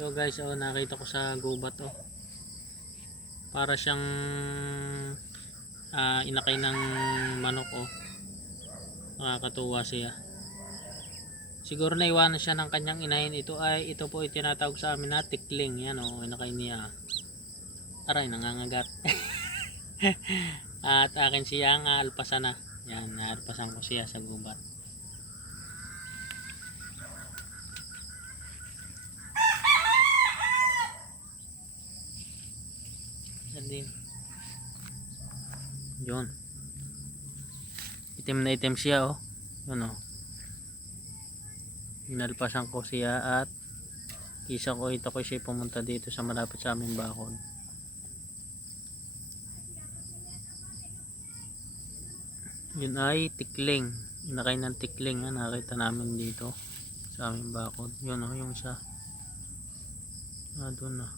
So guys, oh, nakita ko sa gubat, oh. Para siyang inakay ng manok, oh. Nakakatuwa siya. Siguro naiwanan siya ng kanyang inahin. Ito po ay tinatawag sa amin na tikling. Yan, oh, inakay niya. Aray, nangangagat. At akin siyang aalpasan na. Yan, naalpasan ko siya sa gubat. Yan din. Yun. Itim na itim siya, oh. Yun, oh. Inalpasan ko siya at ito ko siya pumunta dito sa malapit sa aming bakod. Yun ay tikling. Inakay ng tikling. Nakita namin dito sa aming bakod. Yun, oh, yung isa. Doon na.